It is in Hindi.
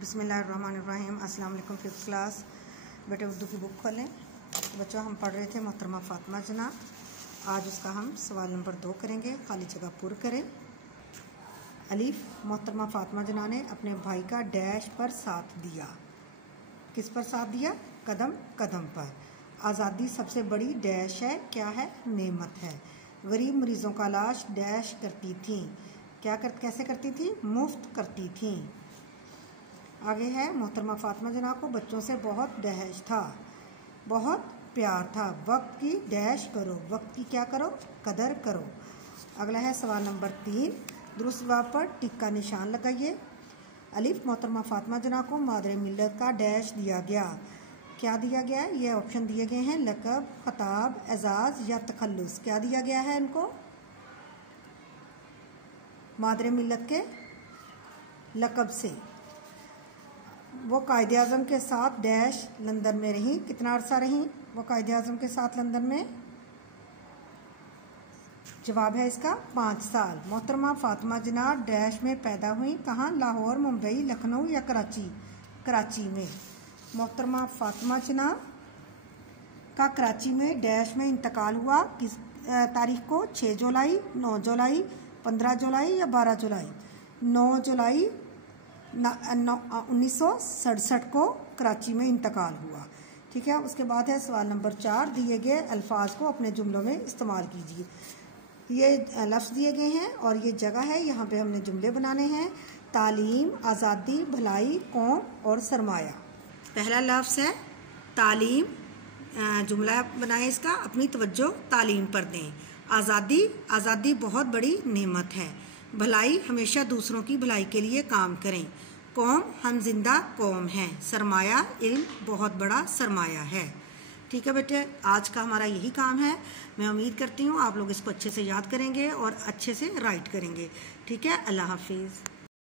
बिस्मिल्लाहिर्रहमानिर्रहीम। अस्सलाम वालेकुम। फिफ्थ क्लास बेटे उर्दू की बुक खोलें। बच्चों हम पढ़ रहे थे मोहतरमा फ़ातिमा जना। आज उसका हम सवाल नंबर 2 करेंगे। खाली जगह पुर करें। अलीफ, मोहतरमा फ़ातिमा जना ने अपने भाई का डैश पर साथ दिया। किस पर साथ दिया? कदम कदम पर। आज़ादी सबसे बड़ी डैश है, क्या है? नेमत है। गरीब मरीजों का इलाज डैश करती थी। कैसे करती थी? मुफ्त करती थी। आगे है, मोहतरमा फ़ातिमा जना को बच्चों से बहुत डैश था, बहुत प्यार था। वक्त की डैश करो, वक्त की क्या करो? कदर करो। अगला है सवाल नंबर 3। दुरुस्त जवाब पर टिक का निशान लगाइए। अलिफ, मोहतरमा फ़ातिमा जना को मादरे मिल्लत का डैश दिया गया। क्या दिया गया है? ये ऑप्शन दिए गए हैं, लक़ब, खिताब, एजाज़ या तखल्लुस। क्या दिया गया है इनको? मादरे मिल्लत के लक़ब से। वो कायदे आज़म के साथ डैश लंदन में रही। कितना अर्सा रही वो कायदे आज़म के साथ लंदन में? जवाब है इसका 5 साल। मोहतरमा फ़ातिमा जना डैश में पैदा हुई। कहाँ? लाहौर, मुंबई, लखनऊ या कराची? कराची में। मोहतरमा फ़ातिमा जना का कराची में डैश में इंतकाल हुआ। किस तारीख को? 6 जुलाई, 9 जुलाई, 15 जुलाई या 12 जुलाई? 9 जुलाई 1967 को कराची में इंतकाल हुआ। ठीक है। उसके बाद है सवाल नंबर 4। दिए गए अल्फाज को अपने जुमलों में इस्तेमाल कीजिए। ये लफ्ज़ दिए गए हैं और ये जगह है, यहाँ पे हमने जुमले बनाने हैं। तालीम, आज़ादी, भलाई, कौम और सरमाया। पहला लफ्ज़ है तालीम। जुमला बनाए इसका, अपनी तवज्जो तालीम पर दें। आज़ादी, आज़ादी बहुत बड़ी नेमत है। भलाई, हमेशा दूसरों की भलाई के लिए काम करें। कौम, हम जिंदा कौम हैं। सरमाया, इल्म बहुत बड़ा सरमाया है। ठीक है बेटे, आज का हमारा यही काम है। मैं उम्मीद करती हूँ आप लोग इसको अच्छे से याद करेंगे और अच्छे से राइट करेंगे। ठीक है, अल्लाह हाफिज़।